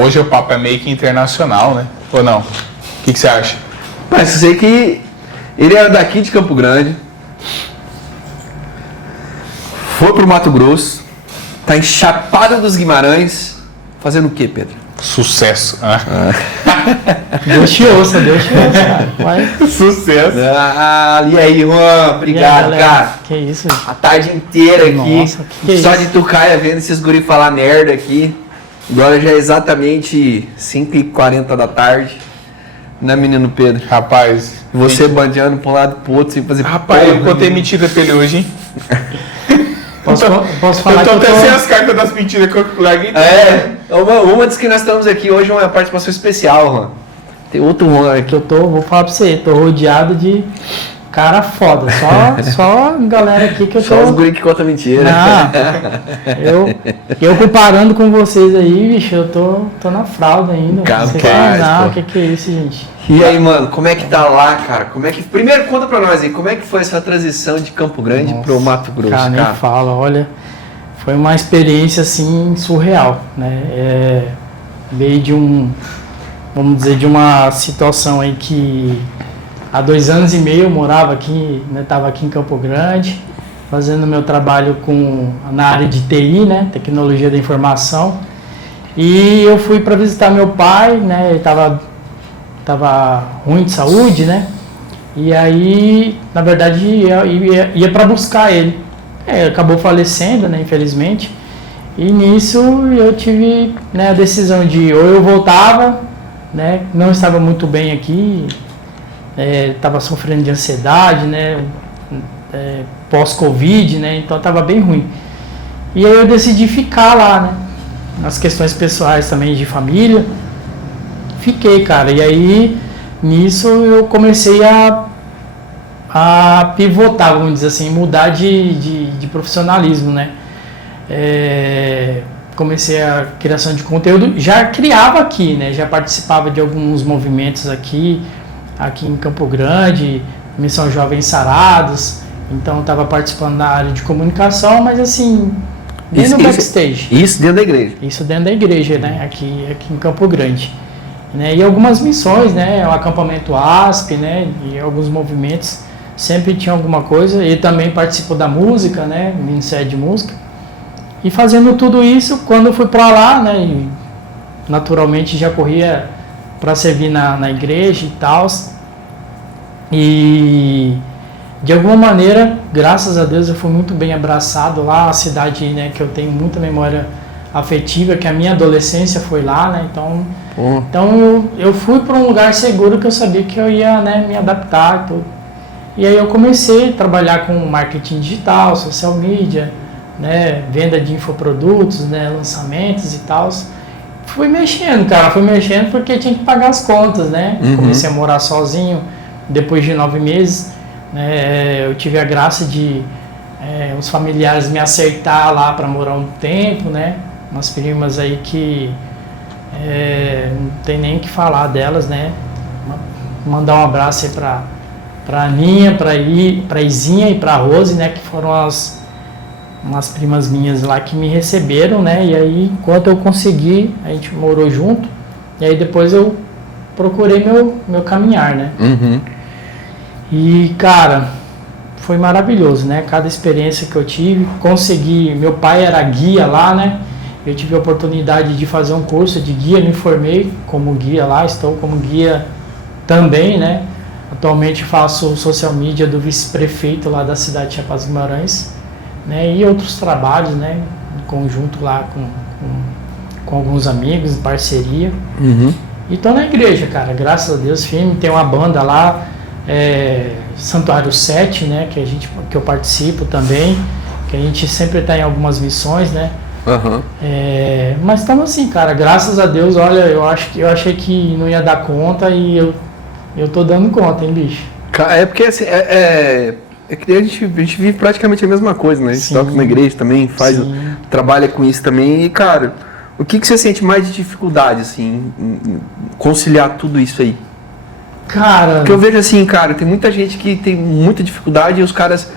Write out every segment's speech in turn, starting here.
Hoje o papo é meio que internacional, né? Ou não? O que você acha? Parece ser que ele era daqui de Campo Grande, foi pro Mato Grosso, tá em Chapada dos Guimarães, fazendo o quê, Pedro? Sucesso. Deus te ouça, cara. Vai. Sucesso. E aí, Juan, obrigado, cara. Que isso, gente. A tarde inteira aqui, Nossa, que só isso? de Tucaia vendo esses guri falar merda aqui. Agora já é exatamente 5h40 da tarde, né, menino Pedro? Rapaz. Você bandeando pra um lado e pro outro sem fazer Rapaz, porra eu contei nenhuma. mentira pra ele hoje, hein? Posso falar Eu tô que até sem as cartas das mentiras que eu larguei. Uma das que nós estamos aqui hoje é uma participação especial, Juan. Tem outro Juan aqui. vou falar pra você, tô rodeado de cara foda. Só galera aqui que eu tô. Só os guri que contam mentira. Não, eu comparando com vocês aí, bicho, eu tô na fralda ainda. Capaz, Não, pô. que é isso, gente? E aí, mano, como é que tá lá, cara? Primeiro, conta pra nós aí, como é que foi essa transição de Campo Grande pro Mato Grosso, Cara, nem fala, olha, foi uma experiência, assim, surreal, né? Veio de vamos dizer, de uma situação aí que há 2 anos e meio eu morava aqui, né? Tava aqui em Campo Grande, fazendo meu trabalho na área de TI, né? Tecnologia da Informação, e eu fui para visitar meu pai, né? Ele tava ruim de saúde, né? E aí, na verdade, ia para buscar ele. Acabou falecendo, né? Infelizmente. E nisso eu tive, né, a decisão de ou eu voltava, né? Não estava muito bem aqui, estava sofrendo de ansiedade, né? Pós-Covid, né? Então estava bem ruim. E aí eu decidi ficar lá, né? Nas questões pessoais também de família. Fiquei, cara, e aí nisso eu comecei a pivotar, vamos dizer assim, mudar de profissionalismo, né? Comecei a criação de conteúdo, já criava aqui, né? Já participava de alguns movimentos aqui em Campo Grande, Missão Jovens Sarados, então estava participando da área de comunicação, mas assim, dentro do backstage. Isso dentro da igreja? Isso dentro da igreja, né? Aqui em Campo Grande. Né, e algumas missões, né, o acampamento ASP, né, e alguns movimentos, sempre tinha alguma coisa. E também participo da música, né, Ministério de Música. E fazendo tudo isso, quando eu fui para lá, né, e naturalmente já corria para servir na igreja e tal. E de alguma maneira, graças a Deus, eu fui muito bem abraçado lá, a cidade, né, que eu tenho muita memória afetiva, que a minha adolescência foi lá, né, então eu fui para um lugar seguro que eu sabia que eu ia, né, me adaptar e tudo. E aí eu comecei a trabalhar com marketing digital, social media, né, venda de infoprodutos, né, lançamentos e tal. Fui mexendo porque tinha que pagar as contas, né? Comecei a morar sozinho depois de 9 meses. Né, eu tive a graça de os familiares me aceitar lá para morar um tempo, né? Umas primas aí que não tem nem o que falar delas, né? Mandar um abraço aí pra Aninha, pra Izinha e pra Rose, né? Que foram umas primas minhas lá que me receberam, né? E aí, enquanto eu consegui, a gente morou junto. E aí depois eu procurei meu caminhar, né? E, cara, foi maravilhoso, né? Cada experiência que eu tive, consegui. Meu pai era guia lá, né? Eu tive a oportunidade de fazer um curso de guia, me formei como guia lá, estou como guia também, né? Atualmente faço social media do vice-prefeito lá da cidade de Chapada dos Guimarães, né? E outros trabalhos, né? Em conjunto lá com alguns amigos, em parceria. E estou na igreja, cara, graças a Deus, firme. Tem uma banda lá, Santuário 7, né? Que eu participo também, que a gente sempre está em algumas missões, né? Mas estamos assim, cara, graças a Deus. Olha, eu achei que não ia dar conta e eu tô dando conta, hein, bicho? É porque assim, que a gente vive praticamente a mesma coisa, né? A gente toca na igreja também, trabalha com isso também. E, cara, o que você sente mais de dificuldade, assim, em conciliar tudo isso aí? Cara... Porque eu vejo assim, cara, tem muita gente que tem muita dificuldade e os caras,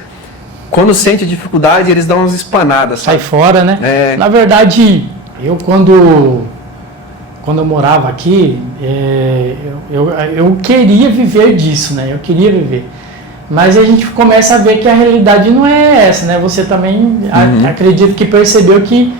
quando sente a dificuldade, eles dão umas espanadas, Sai sabe? fora, né? Na verdade, eu quando quando eu morava aqui, eu queria viver disso, né? Eu queria viver. Mas a gente começa a ver que a realidade não é essa, né? Você também, acredito que percebeu que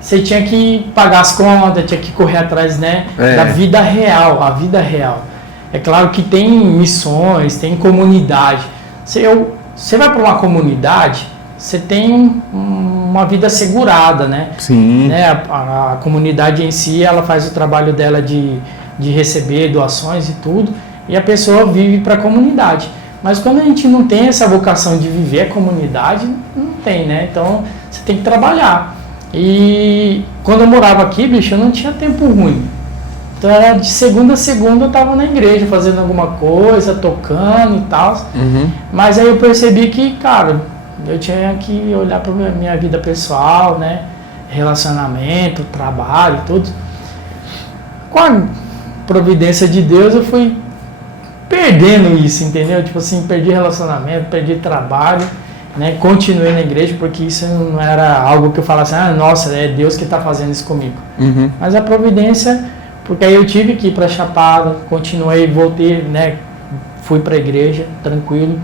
você tinha que pagar as contas, tinha que correr atrás, né? Da vida real, a vida real. É claro que tem missões, tem comunidade. Você vai para uma comunidade, você tem uma vida assegurada, né? Sim. Né? A comunidade em si, ela faz o trabalho dela de receber doações e tudo, e a pessoa vive para a comunidade. Mas quando a gente não tem essa vocação de viver a comunidade, não tem, né? Então, você tem que trabalhar. E quando eu morava aqui, bicho, eu não tinha tempo ruim. Então, era de segunda a segunda eu estava na igreja, fazendo alguma coisa, tocando e tal. Mas aí eu percebi que, cara, eu tinha que olhar para minha vida pessoal, né? Relacionamento, trabalho, tudo. Com a providência de Deus, eu fui perdendo isso, entendeu? Tipo assim, perdi relacionamento, perdi trabalho, né? Continuei na igreja porque isso não era algo que eu falasse, nossa, é Deus que está fazendo isso comigo. Mas a providência, porque aí eu tive que ir para Chapada, continuei, voltei, né? Fui para a igreja, tranquilo.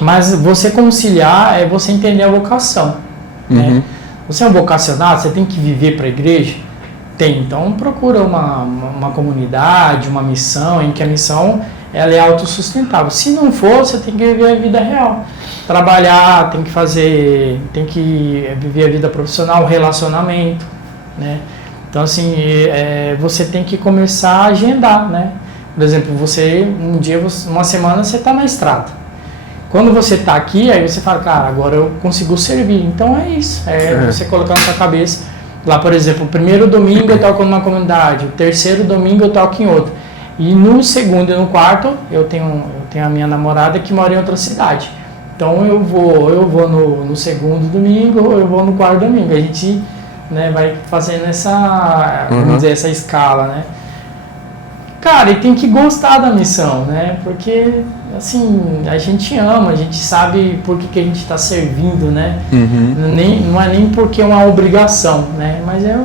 Mas você conciliar é você entender a vocação, né? Você é um vocacionado, você tem que viver para a igreja? Tem, então procura uma comunidade, uma missão, em que a missão ela é autossustentável. Se não for, você tem que viver a vida real. Trabalhar, tem que viver a vida profissional, relacionamento, né? Então, assim, você tem que começar a agendar, né? Por exemplo, uma semana você está na estrada. Quando você está aqui, aí você fala, cara, agora eu consigo servir. Então é isso, você colocar na sua cabeça. Lá, por exemplo, o primeiro domingo eu toco numa comunidade, o terceiro domingo eu toco em outra. E no segundo e no quarto, eu tenho a minha namorada que mora em outra cidade. Então eu vou no segundo domingo, ou eu vou no quarto domingo. A gente, né, vai fazendo vamos dizer, essa escala, né? Cara, e tem que gostar da missão, né? Porque, assim, a gente ama, a gente sabe por que a gente está servindo, né? Não é nem porque é uma obrigação, né? Mas é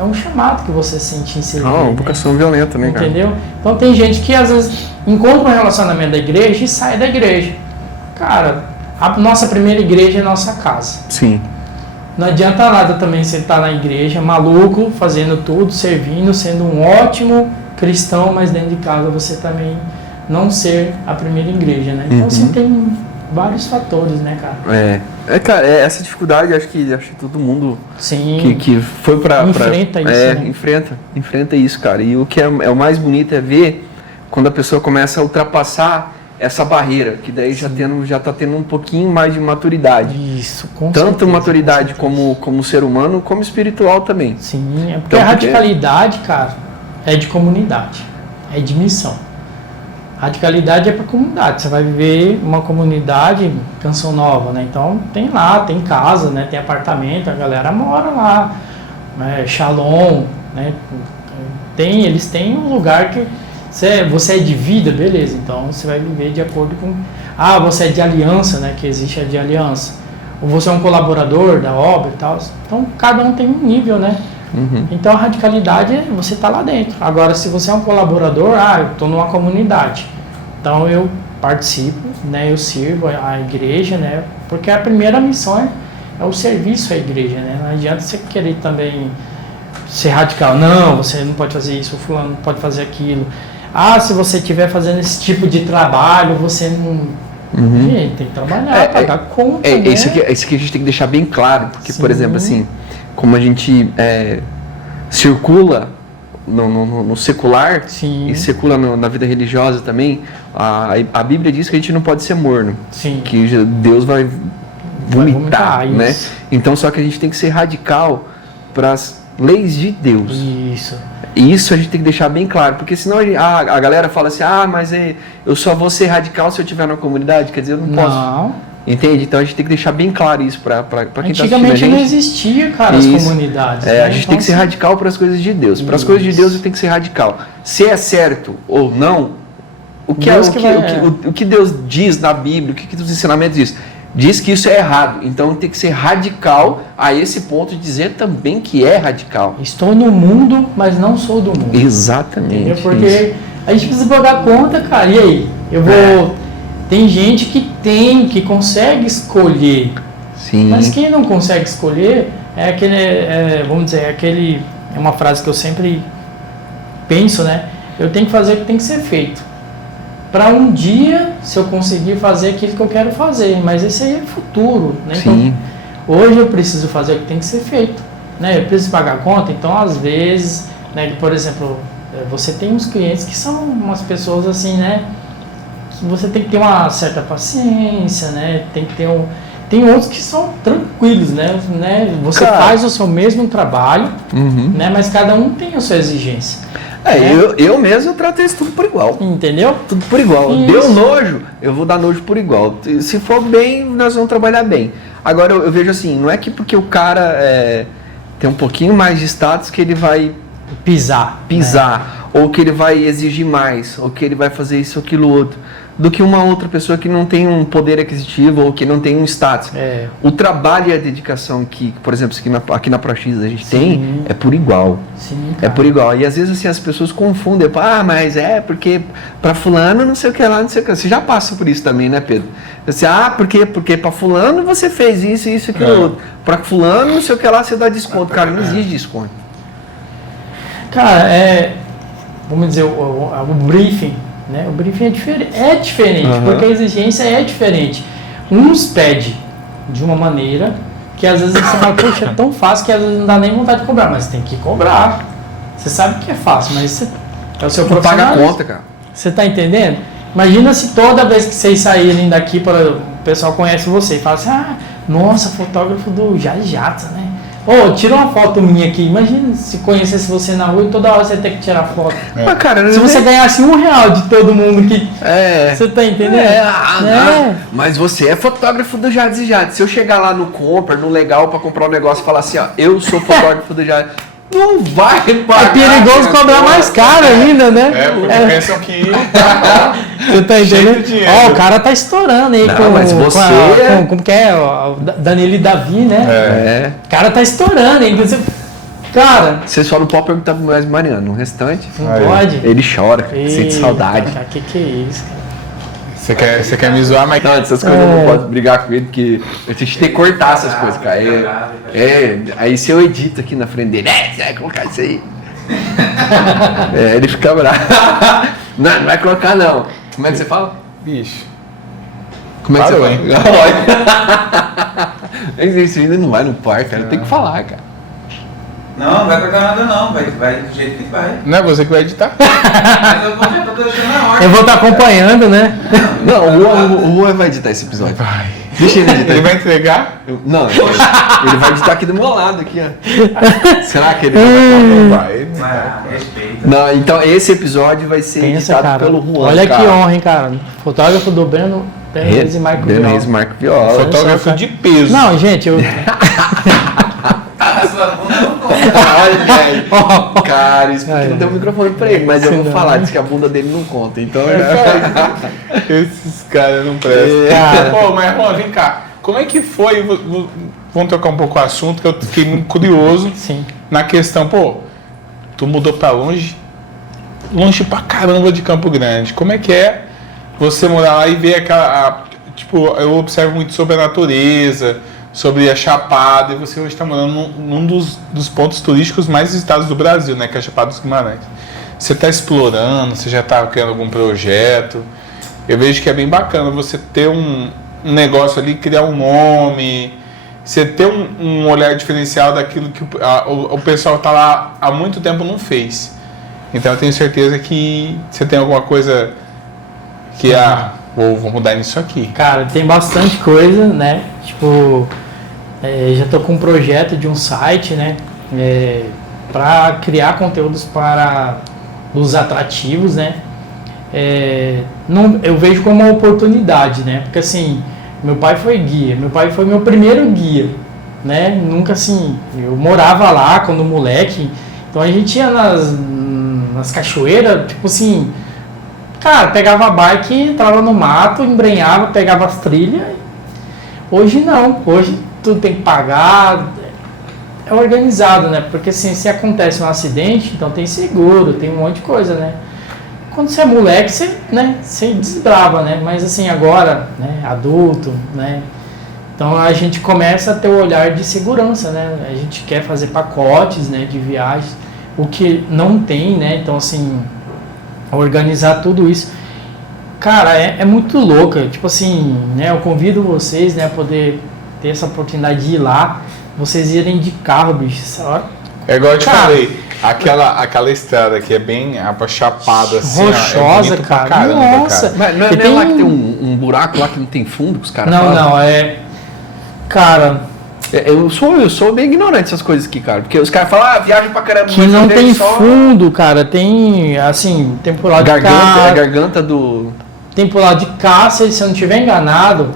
um chamado que você sente em servir. Uma vocação violenta, né, cara? Entendeu? Então tem gente que, às vezes, encontra um relacionamento da igreja e sai da igreja. Cara, a nossa primeira igreja é a nossa casa. Sim. Não adianta nada também você estar na igreja, maluco, fazendo tudo, servindo, sendo um ótimo cristão, mas dentro de casa você também não ser a primeira igreja, né? Então, assim, tem vários fatores, né, cara? Cara, essa dificuldade, acho que todo mundo que foi pra... Enfrenta isso, né? Enfrenta isso, cara. E o que é o mais bonito é ver quando a pessoa começa a ultrapassar essa barreira, que daí já tá tendo um pouquinho mais de maturidade. Isso, com Tanto certeza, maturidade como ser humano, como espiritual também. Sim, é porque a radicalidade, cara, é de comunidade, é de missão. Radicalidade é para comunidade. Você vai viver uma comunidade, Canção Nova, né? Então tem casa, né? Tem apartamento, a galera mora lá, né? Shalom, né? Eles têm um lugar que você é de vida, beleza? Então você vai viver de acordo com... você é de aliança, né? Que existe a de aliança. Ou você é um colaborador da obra e tal. Então cada um tem um nível, né? Então a radicalidade é você estar lá dentro. Agora, se você é um colaborador, eu estou numa comunidade, então eu participo, né? Eu sirvo a igreja, né? Porque a primeira missão é o serviço à igreja, né? Não adianta você querer também ser radical. Não, você não pode fazer isso, o fulano não pode fazer aquilo. Se você estiver fazendo esse tipo de trabalho, você não... Gente, tem que trabalhar, pagar conta, né? Isso aqui a gente tem que deixar bem claro, porque, por exemplo, assim, como a gente circula no secular e circula na vida religiosa também, a Bíblia diz que a gente não pode ser morno. Sim. Que Deus vai vomitar, né? Isso. Então, só que a gente tem que ser radical para as leis de Deus. Isso a gente tem que deixar bem claro, porque senão a galera fala assim, mas eu só vou ser radical se eu estiver na comunidade, quer dizer, eu não posso. Entende? Então a gente tem que deixar bem claro isso para quem está assistindo a gente. Antigamente não existia, cara, as comunidades. A gente tem que ser radical para as coisas de Deus. Para as coisas de Deus tem que ser radical. Se é certo ou não, o que Deus diz na Bíblia, o que os ensinamentos diz, diz que isso é errado. Então tem que ser radical a esse ponto de dizer também que é radical. Estou no mundo, mas não sou do mundo. Exatamente. Entendeu? Porque isso. a gente precisa pagar conta, cara. E aí? Eu vou. Tem gente que consegue escolher. Sim. Mas quem não consegue escolher é aquele. Vamos dizer, é uma frase que eu sempre penso, né? Eu tenho que fazer o que tem que ser feito. Para um dia, se eu conseguir fazer aquilo que eu quero fazer. Mas esse aí é futuro, né? Sim. Então, hoje eu preciso fazer o que tem que ser feito, né? Eu preciso pagar a conta, então às vezes, né? Por exemplo, você tem uns clientes que são umas pessoas assim, né? Que você tem que ter uma certa paciência, né? Tem que ter Tem outros que são tranquilos, né? Você faz o seu mesmo trabalho, né? Mas cada um tem a sua exigência. Eu mesmo trato isso tudo por igual. Entendeu? Tudo por igual. Isso. Deu nojo, eu vou dar nojo por igual. Se for bem, nós vamos trabalhar bem. Agora, eu vejo assim, não é que porque o cara tem um pouquinho mais de status que ele vai pisar, ou que ele vai exigir mais, ou que ele vai fazer isso ou aquilo outro, do que uma outra pessoa que não tem um poder aquisitivo ou que não tem um status. O trabalho e a dedicação que, por exemplo, aqui na ProX a gente tem, é por igual. Sim, é por igual. E às vezes assim, as pessoas confundem, mas porque para fulano não sei o que lá, não sei o que. Você já passa por isso também, né, Pedro? Você, porque para fulano você fez isso, aquilo outro. Para fulano não sei o que lá, você dá desconto. Cara, não existe desconto. Cara, vamos dizer, o briefing, né? O briefing é diferente, porque a exigência é diferente. Uns pedem de uma maneira que às vezes você fala, poxa, é tão fácil que às vezes não dá nem vontade de cobrar, mas tem que cobrar. Você sabe que é fácil, mas é o seu profissional. Paga a conta, cara. Você tá entendendo? Imagina se toda vez que vocês saírem daqui, o pessoal conhece você e fala assim, nossa, fotógrafo do Jata, né? Tira uma foto minha aqui. Imagina se conhecesse você na rua e toda hora você ter que tirar foto. Mas, cara, se você ganhasse R$1 de todo mundo que. Você tá entendendo? Mas você é fotógrafo do Jades e Jades. Se eu chegar lá no Compra, no Legal, pra comprar um negócio e falar assim, eu sou fotógrafo do Jades. Não vai pagar. É perigoso cobrar mais caro ainda, né? Porque pensam que... Você tá entendendo? O cara tá estourando aí como que é? O Danilo e Davi, né? O cara tá estourando aí. Cara... Você só não pode perguntar pro mais Mariano. No restante... Não pode? Ele chora, sente saudade. Cara, que é isso, cara? Você quer me zoar, mas não, essas coisas eu não posso brigar com ele, porque eu tenho que ter que cortar essas coisas, cara. Aí se eu edito aqui na frente dele, você vai colocar isso aí. Ele fica bravo. Não vai colocar não. Como é que você fala? Bicho. Como é que você fala? Isso ainda não vai no par, cara. Tem que falar, cara. Não vai cortar nada não, vai do jeito que vai. Não é você que vai editar? Mas eu tô deixando na ordem. Eu vou estar acompanhando, né? Não, o Juan vai editar esse episódio. Vai. Deixa ele editar. Ele vai entregar? Não, ele vai editar aqui do meu lado, aqui, ó. Será que ele vai? Respeita. Não, então esse episódio vai ser editado pelo Juan. Olha que honra, hein, cara. Fotógrafo do Breno Reis e Marco Viola. Reis e Marco Viola. Fotógrafo de peso. Não, gente, eu... A sua bunda não conta. Olha, velho. Cara, isso porque não tem um microfone pra ele, mas eu vou falar, diz que a bunda dele não conta. Então esses caras não prestam. Pô, mas Juan, vem cá. Como é que foi? Vamos trocar um pouco o assunto, que eu fiquei muito curioso. Sim. Na questão, tu mudou pra longe pra caramba de Campo Grande. Como é que é você morar lá e ver aquela... eu observo muito sobre a natureza, sobre a Chapada, e você hoje está morando num dos pontos turísticos mais visitados do Brasil, né, que é a Chapada dos Guimarães. Você está explorando, você já está criando algum projeto? Eu vejo que é bem bacana você ter um negócio ali, criar um nome, você ter um olhar diferencial daquilo que o pessoal está lá há muito tempo não fez. Então eu tenho certeza que você tem alguma coisa que vou mudar nisso aqui. Cara, tem bastante coisa, né? Já estou com um projeto de um site, né? Para criar conteúdos para os atrativos, né? Eu vejo como uma oportunidade, né? Porque assim, meu pai foi guia, meu pai foi meu primeiro guia, né? Nunca assim, eu morava lá quando moleque, então a gente ia nas cachoeiras, cara, pegava a bike, entrava no mato, embrenhava, pegava as trilhas. Hoje não, hoje tudo tem que pagar, é organizado, né? Porque assim, se acontece um acidente, então tem seguro, tem um monte de coisa, né? Quando você é moleque, você desbrava, né? Mas assim, agora, né, adulto, né? Então a gente começa a ter o olhar de segurança, né? A gente quer fazer pacotes, né, de viagens, o que não tem, né? Então assim, organizar tudo isso. Cara, é muito louca. Tipo assim, né? Eu convido vocês, né, a poder ter essa oportunidade de ir lá, vocês irem de carro, bicho. É igual eu te Cara, falei, aquela estrada que é bem chapada, assim, rochosa, é bonito cara. pra caramba, Nossa. cara. Mas não é lá que tem um buraco lá que não tem fundo que os caras falam? Não, cara, Eu sou bem ignorante dessas coisas aqui, cara. Porque os caras falam, viagem pra caramba. que mas não eu tem vejo só fundo, cara. Tem, assim, tem pro lado de garganta, cá, a garganta do... tem pro lado de Cáceres, se eu não estiver enganado,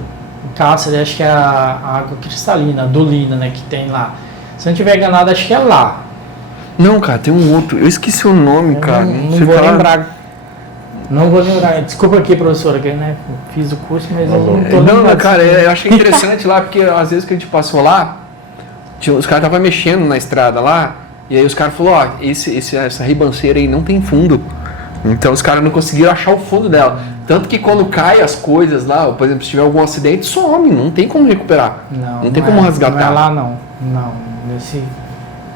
Cáceres, acho que é a água cristalina, Dolina, né, que tem lá. Se eu não estiver enganado, acho que é lá. Não, cara, tem um outro. Eu esqueci o nome, cara. Não sei vou falar. lembrar. Não vou lembrar. Desculpa aqui, professora, que né, fiz o curso, mas eu não tô Não, lembrando. cara, eu achei interessante lá, porque às vezes que a gente passou lá, os caras estavam mexendo na estrada lá, e aí os caras falaram, essa ribanceira aí não tem fundo. Então os caras não conseguiram achar o fundo dela. Tanto que quando cai as coisas lá, por exemplo, se tiver algum acidente, some, não tem como recuperar. Não tem como resgatar. Não é lá, não.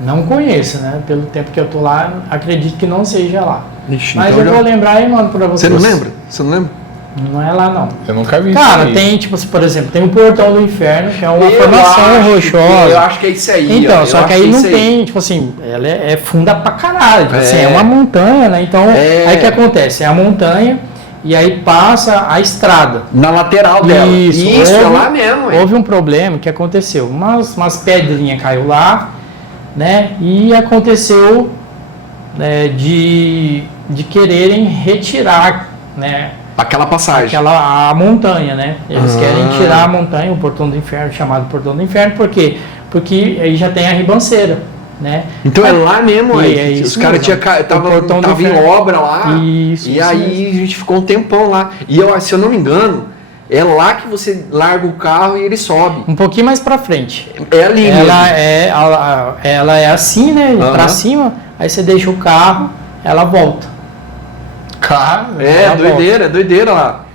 Não conheço, né? Pelo tempo que eu tô lá, acredito que não seja lá. Ixi, mas então eu vou lembrar aí, mano, pra vocês. Você não lembra? Você não lembra? Não é lá, não. Eu nunca vi Cara, isso aí. tem, tipo, por exemplo, tem o Portão do Inferno, que é uma formação rochosa. Eu acho que é isso aí. Então, ó, só eu que acho aí não é isso aí. tem, tipo assim, ela é funda pra caralho. Tipo assim, É. é uma montanha, né? Então, É. aí o que acontece? É a montanha e aí passa a estrada. Na lateral dela. Isso, é lá mesmo. é. Houve um problema que aconteceu. Umas pedrinhas caiu lá, né? E aconteceu né, de quererem retirar, né? Aquela passagem. A montanha, né? Eles Ah. querem tirar a montanha, o Portão do Inferno, chamado Portão do Inferno, por quê? Porque aí já tem a ribanceira, né? Então é lá mesmo, E aí. é isso Os caras mesmo. estavam O Portão do em Inferno. obra lá. Isso, e isso aí mesmo. a gente ficou um tempão lá. E se eu não me engano, é lá que você larga o carro e ele sobe. Um pouquinho mais pra frente. É ali Ela é assim, né? Aham. Pra cima, aí você deixa o carro, ela volta. Cara, ela doideira lá.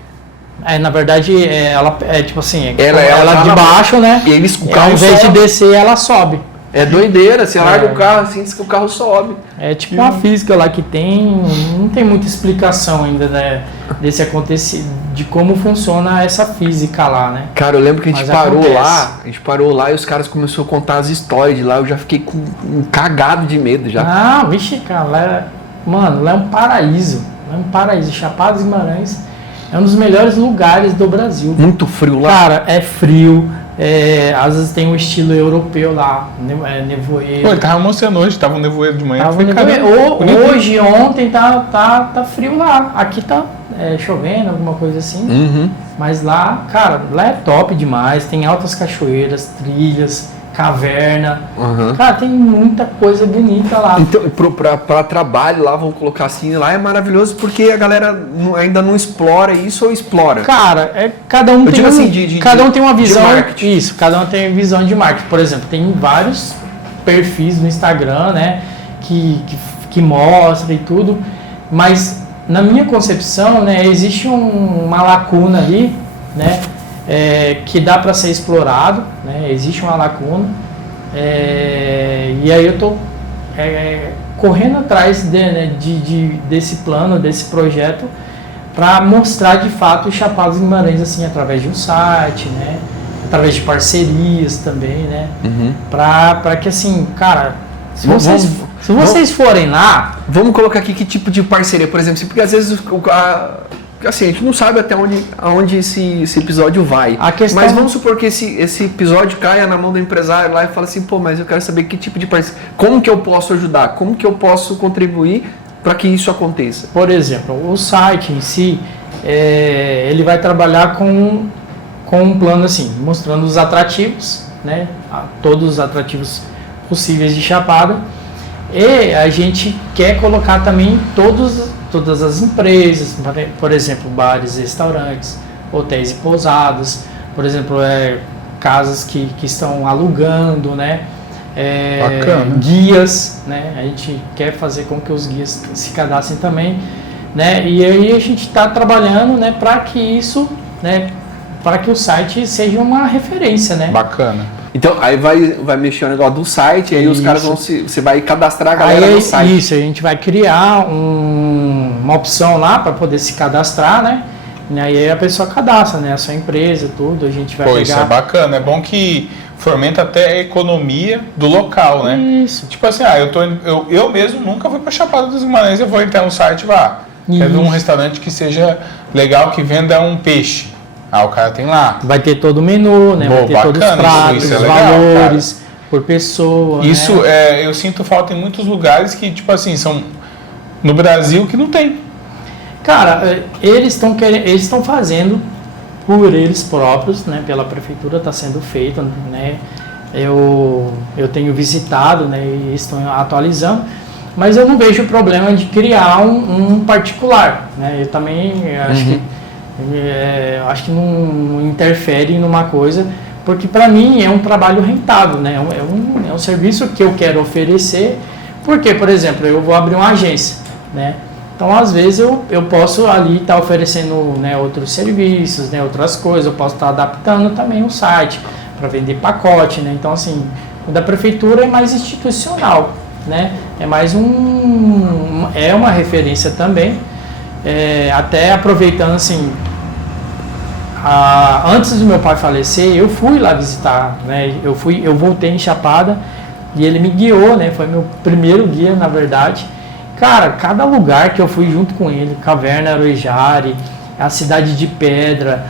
Na verdade, ela é tipo assim, Ela tá de lá- baixo, né? E eles, o Ao carro invés de sobe. descer, ela sobe. É doideira, você larga É. o carro assim, diz que o carro sobe. É tipo uma física lá que tem, não tem muita explicação ainda, né, desse acontecido, de como funciona essa física lá, né? Cara, eu lembro que a gente Mas parou lá e os caras começaram a contar as histórias de lá, eu já fiquei com um cagado de medo já. Ah, vixe, cara, mano, lá é um paraíso. Lá é um paraíso. Chapada dos Guimarães é um dos melhores lugares do Brasil. Muito frio lá. Cara, é frio, às vezes tem um estilo europeu lá, nevoeiro. Pô, ele tava mostrando hoje, tava um nevoeiro de manhã. Tava eu falei, nevoeiro. caramba, bonito. Hoje, ontem tá frio lá. Aqui tá chovendo, alguma coisa assim. Uhum. Mas lá, cara, lá é top demais. Tem altas cachoeiras, trilhas, caverna. Uhum. Cara, tem muita coisa bonita lá. Então, pra trabalho lá, vamos colocar assim, lá é maravilhoso porque a galera ainda não explora isso ou explora. Cara, cada um Eu tem digo um, assim, cada um tem uma de visão. marketing. Isso, cada um tem visão de marketing. Por exemplo, tem vários perfis no Instagram, né, que mostra e tudo, mas na minha concepção, né, existe uma lacuna ali, né, que dá para ser explorado, né, existe uma lacuna, e aí eu tô correndo atrás desse plano, desse projeto, para mostrar de fato os Chapados dos Guimarães assim através de um site, né, através de parcerias também, né, Uhum. para que assim, cara, se Vamos- vocês forem lá, Vamos colocar aqui que tipo de parceria, por exemplo, porque às vezes assim, a gente não sabe até aonde esse episódio vai. A questão- Mas vamos supor que esse episódio caia na mão do empresário lá e fala assim, pô, mas eu quero saber que tipo de parceria, como que eu posso ajudar, como que eu posso contribuir para que isso aconteça. por exemplo, o site em si, ele vai trabalhar com um plano assim, mostrando os atrativos, né, todos os atrativos possíveis de Chapada, e a gente quer colocar também todas as empresas, por exemplo, bares e restaurantes, hotéis e pousadas, por exemplo, casas que estão alugando, né? Bacana. Guias, né? A gente quer fazer com que os guias se cadastrem também, né? E aí a gente está trabalhando, né, para que isso, né, para que o site seja uma referência, né? Bacana. Então, aí vai mexer o negócio do site, aí os caras vão você vai cadastrar a galera Aí, no site. isso, a gente vai criar uma opção lá para poder se cadastrar, né? E aí a pessoa cadastra, né? A sua empresa, tudo, a gente vai Pô, pegar... isso é bacana. É bom que fomenta até a economia do local, né? Isso. Tipo assim, eu mesmo nunca fui pra Chapada dos Guimarães, eu vou entrar no site, quero ver um restaurante que seja legal, que venda um peixe. O cara tem lá. Vai ter todo o menu, né? Vai ter todos os pratos, isso é os legal, valores por pessoa. Isso né? eu sinto falta em muitos lugares que, tipo assim, são no Brasil que não tem. Cara, eles estão fazendo por eles próprios, né? Pela prefeitura está sendo feito, né? Eu tenho visitado, né? E estão atualizando, mas eu não vejo problema de criar um particular, né? Eu também acho que não interfere numa coisa, porque para mim é um trabalho rentável, né? É um serviço que eu quero oferecer, porque, por exemplo, eu vou abrir uma agência, né? Então, às vezes, eu posso ali estar oferecendo, né, outros serviços, né, outras coisas, eu posso estar adaptando também o site para vender pacote, né? Então, assim, o da prefeitura é mais institucional, né? É mais é uma referência também, até aproveitando, assim, antes do meu pai falecer, eu fui lá visitar, né? Eu voltei em Chapada e ele me guiou, né? Foi meu primeiro guia, na verdade. Cara, cada lugar que eu fui junto com ele, Caverna Arujari, a Cidade de Pedra,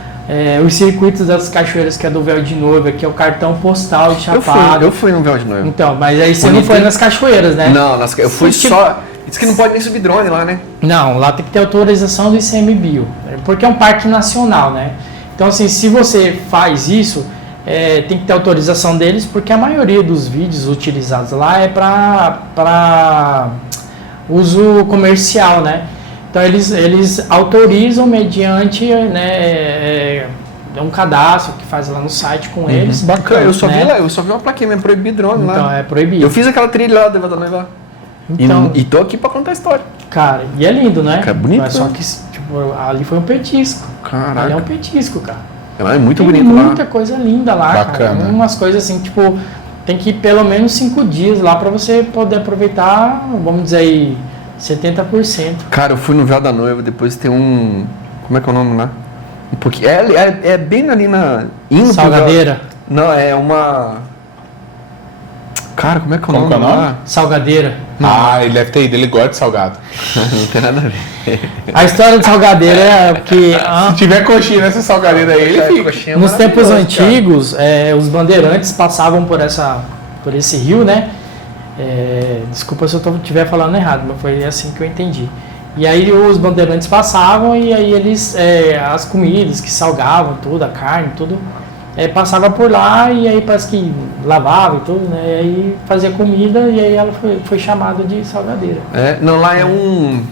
os circuitos das cachoeiras, que é do Véu de Noiva, que é o cartão postal de Chapada. Eu fui no Véu de Noiva. Então, mas aí você não foi nas cachoeiras, né? Não, eu fui só... Diz que não pode nem subir drone lá, né? Não, lá tem que ter autorização do ICMBio, porque é um parque nacional, né? Então, assim, se você faz isso, tem que ter autorização deles, porque a maioria dos vídeos utilizados lá é para uso comercial, né? Então, eles autorizam mediante, né, um cadastro que faz lá no site com eles. Bacana, eu só vi uma plaquinha mesmo, proibir drone lá. Então, é proibido. Eu fiz aquela trilha lá da Noiva. Então, E tô aqui pra contar a história. cara, e é lindo, né? É bonito, Mas só né? que, tipo, ali foi um petisco. Caraca. Ali é um petisco, cara. Ela é muito Tem bonito lá. muita coisa linda lá, Bacana. cara. Umas coisas assim, tipo, tem que ir pelo menos 5 dias lá pra você poder aproveitar, vamos dizer aí, 70%. Cara, eu fui no Véu da Noiva, depois tem um... Como é que é o nome lá? Um pouquinho... É bem ali na... Salgadeira. Não, é uma... Cara, como é que é o Como nome que é o nome? lá? Salgadeira. Ele deve ter ido, ele gosta de salgado. Não tem nada a ver. A história do Salgadeira é que Se tiver coxinha nessa salgadeira aí, ele fica. Coxinha nos tempos maravilhosa, cara. antigos, os bandeirantes passavam por esse rio, né? Desculpa se eu estiver falando errado, mas foi assim que eu entendi. E aí os bandeirantes passavam e aí eles, as comidas que salgavam tudo, a carne, tudo, passava por lá e aí parece que lavava e tudo, né? E aí fazia comida e aí ela foi chamada de salgadeira. Não, lá é um...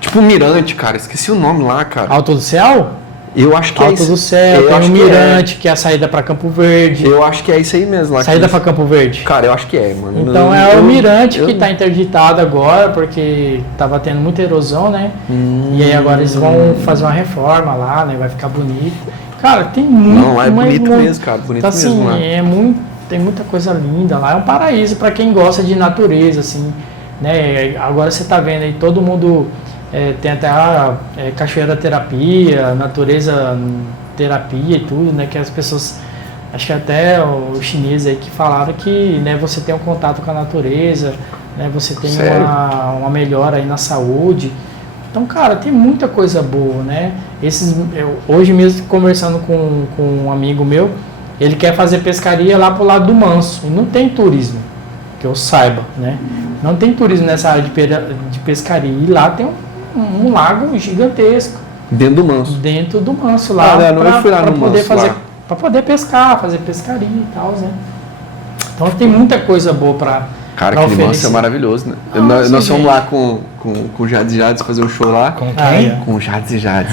Tipo um mirante, cara. Esqueci o nome lá, cara. Alto do Céu? Eu acho que é Alto isso. do Céu, Eu tem acho o que Mirante, que é a saída para Campo Verde. Eu acho que é isso aí mesmo lá. Saída para Campo Verde. Cara, eu acho que é, mano. Então o Mirante que está interditado agora, porque estava tendo muita erosão, né? E aí agora eles vão fazer uma reforma lá, né? Vai ficar bonito. Cara, tem muito... Não, lá é bonito mesmo, cara. Bonito então, assim, mesmo lá. Tem muita coisa linda lá. É um paraíso para quem gosta de natureza, assim, né? Agora você está vendo aí, todo mundo... tem até a cachoeira terapia, natureza terapia e tudo, né? Que as pessoas, acho que até o chinês aí que falava que, né, você tem um contato com a natureza, né? Você tem uma melhora aí na saúde. Então, cara, tem muita coisa boa, né? Hoje mesmo conversando com um amigo meu, ele quer fazer pescaria lá pro lado do Manso e não tem turismo, que eu saiba, né? Não tem turismo nessa área de pescaria e lá tem um lago gigantesco. Dentro do Manso. Dentro do Manso lá. Eu fui lá no poder Manso, fazer, lá. Pra poder pescar, fazer pescaria e tal, né? Então tem muita coisa boa pra Cara, pra aquele Manso oferecer. é maravilhoso, né? Nossa, Nós fomos gente. lá com o Jades e Jades fazer um show lá. Com Ah, quem? é. Com o Jades e Jades.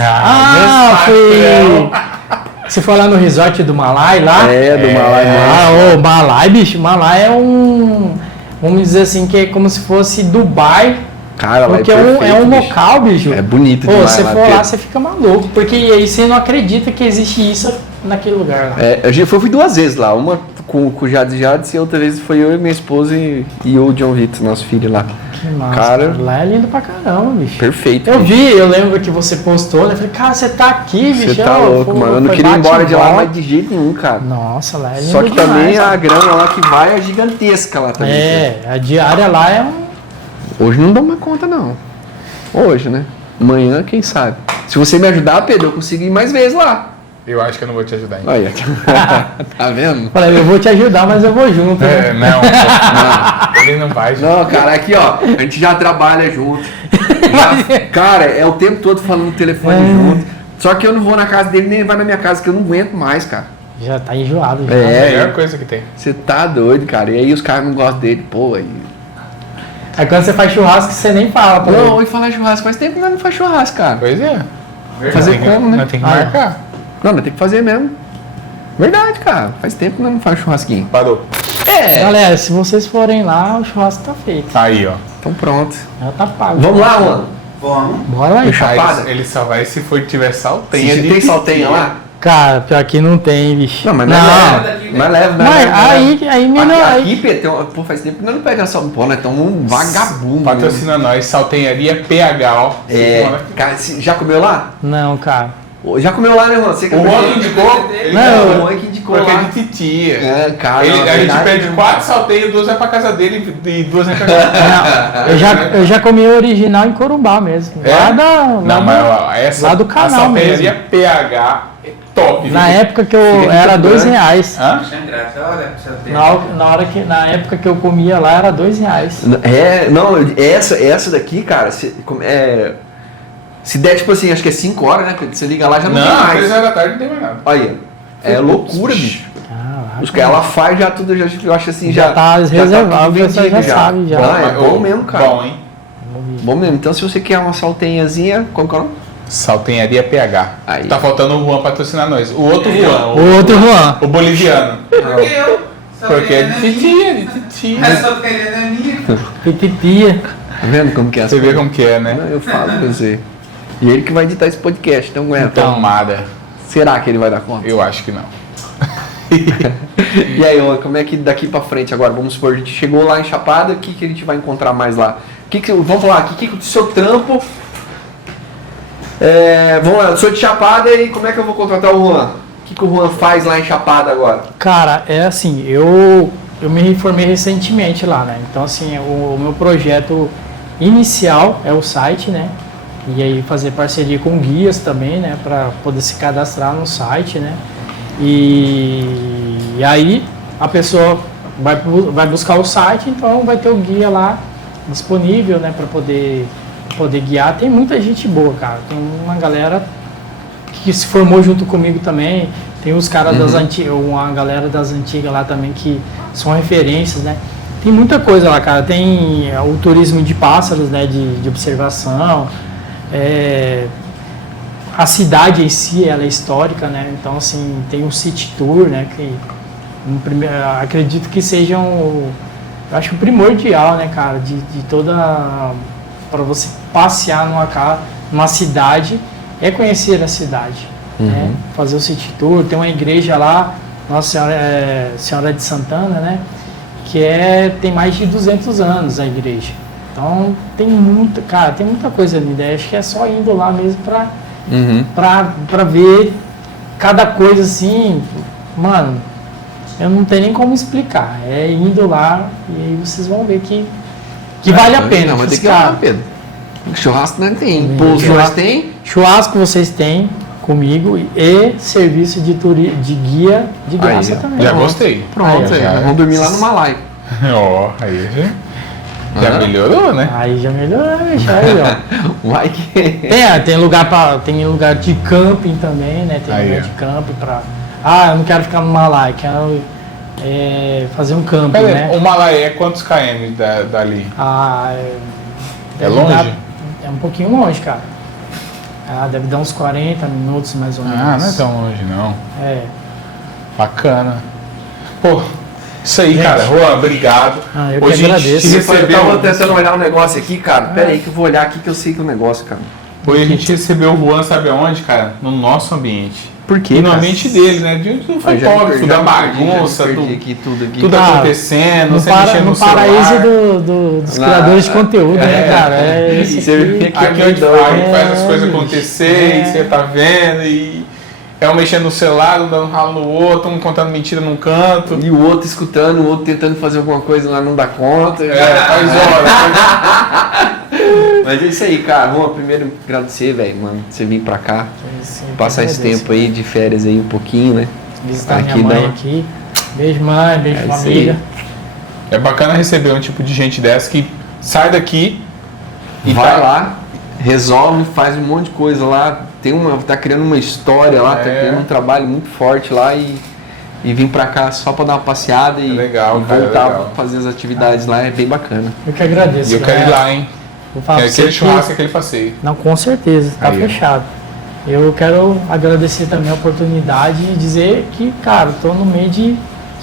Você foi lá no resort do Malai lá? Do Malai. Ah, o Malai, bicho, Malai é um... Vamos dizer assim, que é como se fosse Dubai. Cara, lá Porque perfeito, é um bicho. local, bicho. É bonito Pô, demais você lá, for lá, Pedro. você fica maluco. Porque aí você não acredita que existe isso naquele lugar lá. Eu fui 2 vezes lá, uma com o Jades e outra vez foi eu e minha esposa e o John Vitor, nosso filho lá. Que massa. Cara, Lá é lindo pra caramba, bicho. perfeito. Eu bicho. vi, eu lembro que você postou, né? Eu falei, cara, você tá aqui, bicho. Você tá louco, mano. Eu não queria ir embora de lá mais de jeito nenhum, cara. Nossa, lá é lindo Só que demais, também cara. a grana lá que vai é gigantesca lá também. A diária lá é um... Hoje não dá uma conta, não. Hoje, né? Amanhã, quem sabe. Se você me ajudar, Pedro, eu consigo ir mais vezes lá. Eu acho que eu não vou te ajudar ainda. Olha. Tá vendo? Falei, eu vou te ajudar, mas eu vou junto. né? Não, ele não vai. gente. Não, cara, aqui ó, a gente já trabalha junto. Cara, é o tempo todo falando no telefone junto. Só que eu não vou na casa dele, nem ele vai na minha casa, que eu não aguento mais, cara. Já tá enjoado. Já. É a melhor coisa que tem. Você tá doido, cara. E aí os caras não gostam dele, pô. Aí... Aí quando você faz churrasco, você nem fala pra ele. Não, e falar churrasco, faz tempo que nós não faz churrasco, cara. Pois é. Fazer Nós tem como, né? Nós tem que Ah, marcar. Não, nós tem que fazer mesmo. Verdade, cara. Faz tempo que nós não faz churrasquinho. Parou. Galera, se vocês forem lá, o churrasco tá feito. Aí, ó. Então pronto. Já tá pago. Vamos lá, mano. Vamos. Bora lá. Fechar. Chapada? Aí, ele só vai se for tiver saltenha. Você de tem saltenha lá? Cara, pior que não tem, bicho. Não, mas não. Mas leva, Mas aí melhor. Aqui, Pedro, tem pô, faz tempo que nós não pega essa. Pô, nós estamos um vagabundo. Patrocina nós, saltenharia PH, ó. Cara, já comeu lá? Não, cara. Já comeu lá, né, mano? Você O Juan que indicou? Não, o Juan que indicou Porque é lá. de titia. É, cara. A gente verdade, pede né? 4 salteios, 2 vai pra casa dele e 2 vai pra casa. Eu já comi o original em Corumbá mesmo. É? Lá da. Não, lá mas da- ó, essa lá do canal a saltenharia PH é top. Na viu? época que Fica eu. de Era Campo R$2. Hã? Deixa graça, olha pra você ter. Na época que eu comia lá era R$2. Não, essa daqui, cara, se der, tipo assim, acho que é 5 horas, né, Pedro? Você liga lá, já não, tem Não, mais. 3 horas da tarde não tem mais nada. Olha, é loucura, bicho. Caraca. Os caras, ela faz já tudo, eu acho assim, Já tá reservado, tudo o pessoal vendido já sabe, já. Ah, é bom Ô, mesmo, cara. Bom, hein? Bom mesmo. Então, se você quer uma saltenhazinha, como que é o nome? Saltenharia PH. Aí. Tá faltando o Juan patrocinar nós. O outro Juan. O outro Juan. O boliviano. Porque eu. Porque é de titia, de titia. Mas só querendo é minha. Pititia. Tá vendo como que é as Você vê coisas? como que é, né? Não, eu falo pra você. E ele que vai editar esse podcast, então aguenta. Tomada. Será que ele vai dar conta? Eu acho que não. E aí, ó, como é que daqui pra frente agora? Vamos supor, a gente chegou lá em Chapada, o que a gente vai encontrar mais lá? Vamos falar, o que o seu trampo... vamos lá, eu sou de Chapada e como é que eu vou contratar o Juan? O que o Juan faz lá em Chapada agora? Cara, é assim, eu me formei recentemente lá, né? Então, assim, o meu projeto inicial é o site, né? E aí fazer parceria com guias também, né? Para poder se cadastrar no site, né? E aí a pessoa vai buscar o site, então vai ter o guia lá disponível, né? Para poder guiar. Tem muita gente boa, cara. Tem uma galera que se formou junto comigo também. Tem os caras das antigas, uma galera das antigas lá também que são referências, né? Tem muita coisa lá, cara. Tem o turismo de pássaros, né? De observação. A cidade em si, ela é histórica, né? Então, assim, tem o City Tour, né? Que acredito que seja eu acho primordial, né, cara? De toda... para você passear numa cidade, é conhecer a cidade, né? Fazer o City Tour, tem uma igreja lá, Nossa Senhora de Santana, né? Que tem mais de 200 anos a igreja. Então tem muita coisa linda. Acho que é só indo lá mesmo pra ver cada coisa assim, mano, eu não tenho nem como explicar. É indo lá e aí vocês vão ver que vale a pena. Não, mas tem que ir cara. lá, Pedro. Churrasco nós tem, pouso nós tem. Churrasco vocês têm comigo e serviço de guia de graça Aí, ó. também. Já gostei. Pronto, Aí, aí, vamos dormir lá no Malai. Ó, aí já melhorou, né? Aí já melhorou, bicho. Aí, ó. Vai que... Tem lugar de camping também, né? Tem Aí, lugar ó. de camping pra... eu não quero ficar no Malai, quero fazer um camping, Pera aí, né? o Malai é quantos km dali? Ah, É longe? É um pouquinho longe, cara. Ah, deve dar uns 40 minutos mais ou menos. Ah, não é tão longe, não. É. Bacana. Pô, isso aí, Gente. cara. Juan, obrigado. Ah, eu que Hoje a gente agradeço. te Eu recebeu. tava tentando olhar um negócio aqui, cara. Pera aí que eu vou olhar aqui que eu sei que é o negócio, cara. Hoje a gente recebeu o Juan, sabe aonde, cara? No nosso ambiente. Por quê, E no cara? ambiente dele, né? De onde não foi Eu já me fotógrafo, perdi, da já me perdi, bagunça, já me perdi do, aqui, tudo aqui. tudo Cara, acontecendo, você no mexendo no paraíso celular. dos criadores de conteúdo, né, cara? É esse Você aqui. vê que Aqui onde doido, a gente faz as coisas bicho. acontecer, e você tá vendo, e é um mexendo no celular, um dando ralo no outro, um contando mentira num canto. E o outro escutando, o outro tentando fazer alguma coisa lá, não dá conta. Faz hora. Mas é isso aí, cara. Vamos primeiro agradecer, velho, mano. Você vir pra cá, Sim, passar esse agradeço. tempo aí de férias aí um pouquinho, né? Visitar Aqui minha mãe não. aqui. Beijo, mãe. Beijo, É isso família. É bacana receber um tipo de gente dessa que sai daqui E vai lá, resolve, faz um monte de coisa lá. Tá criando uma história lá, tá É. criando um trabalho muito forte lá e vir pra cá só pra dar uma passeada e, legal, e cara, voltar legal. pra fazer as atividades lá. É bem bacana. Eu que agradeço. E eu quero ir galera. lá, hein? Vou falar É pra você aquele que- churrasco, aquele passeio. Não, com certeza, tá Aí, ó. fechado. Eu quero agradecer também a oportunidade e dizer que, cara, tô no meio de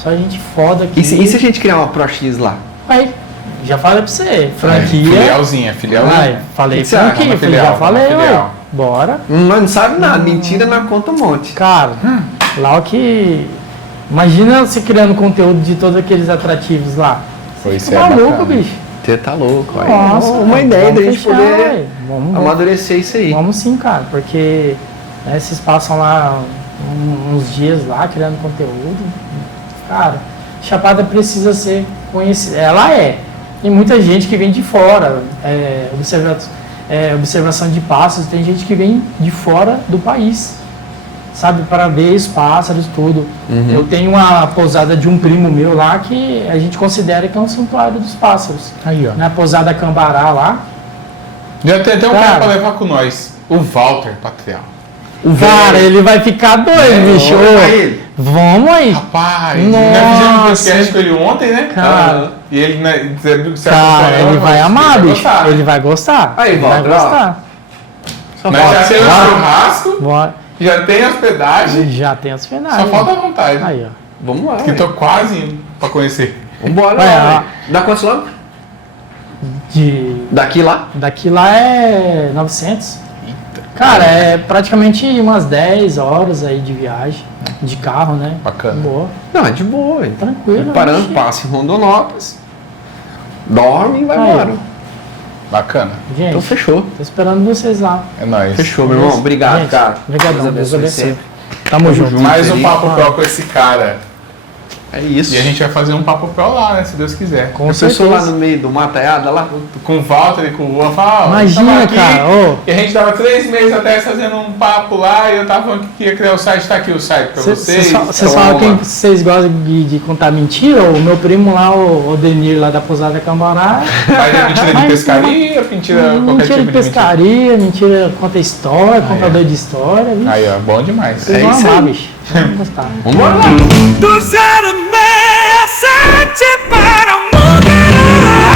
só gente foda aqui. E se a gente criar uma ProX lá? Aí, já falei pra você, franquia. Filialzinha, filialzinha. Ai, falei O que você acha? franquia, Uma falei, filial, já falei, uma filial. ué. Bora. Nós não sabe nada, mentira na conta um monte. Cara, lá o que. Imagina você criando conteúdo de todos aqueles atrativos lá. Foi isso, Tá é maluco, bacana. bicho. Você tá louco, aí. Nossa, Uma ideia da vamos gente fechar, poder ué. Vamos, amadurecer isso aí. Vamos sim, cara, porque né, vocês passam lá uns dias lá criando conteúdo. Cara, Chapada precisa ser conhecida. Ela é. Tem muita gente que vem de fora. Observação de pássaros, tem gente que vem de fora do país, sabe, para ver os pássaros, tudo. Eu tenho uma pousada de um primo meu lá que a gente considera que é um santuário dos pássaros. Aí, ó. Na pousada Cambará lá. Já tem até um Cara. cara pra levar com nós. O Walter Patrial. Cara, ele vai ficar doido, bicho. Ô, Aí, vamos aí. Rapaz, Nossa. nós fizemos um podcast com ele ontem, né? Cara. E ele, né, dizendo que você Cara, acompanhou, ele vai mas amar, vai bicho. gostar, né? Ele vai gostar. Aí, ele vai Walter, ó. gostar. Só Nós já falta- temos Bora. churrasco, Bora. já tem hospedagem, Já tem as finais. só falta a vontade. Aí, ó. vamos lá. Que tô quase indo pra conhecer. Vambora Vai, lá. ó. velho. Dá quantos lá? Daqui lá? Daqui lá é 900. Cara, é praticamente umas 10 horas aí de viagem, de carro, né? Bacana. Boa, Não, é de boa, velho. tranquilo. Parando, gente. passa em Rondonópolis, dorme e vai Aí, embora. Bacana. Gente, Então fechou. tô esperando vocês lá. É nóis. Fechou, meu irmão. Obrigado, Gente, cara. obrigadão, Deus abençoe. sempre. Tamo junto. Mais um Feliz. papo pro com esse cara. É isso. E a gente vai fazer um papo pro lá, né? Se Deus quiser. Com A pessoa lá certeza. no meio do mataiada lá. Com o Walter e com o Juan, fala, ó, Imagina, tamo aqui, cara, ô. E a gente tava 3 meses atrás fazendo um papo lá, e eu tava falando que ia criar o site, tá aqui o site pra vocês. Vocês Toma. falam que vocês gostam de contar mentira? O meu primo lá, o Odenir, lá da Pousada Cambará. Faz a mentira de Mas- pescaria, mentira, qualquer Mentira tipo de de pescaria, mentira conta história, contador de história. Vixe, mentira. Aí, ó, bom demais. vocês é vão isso amar, aí. bicho. Vão gostar. Vambora lá. Tu zero meia, sete para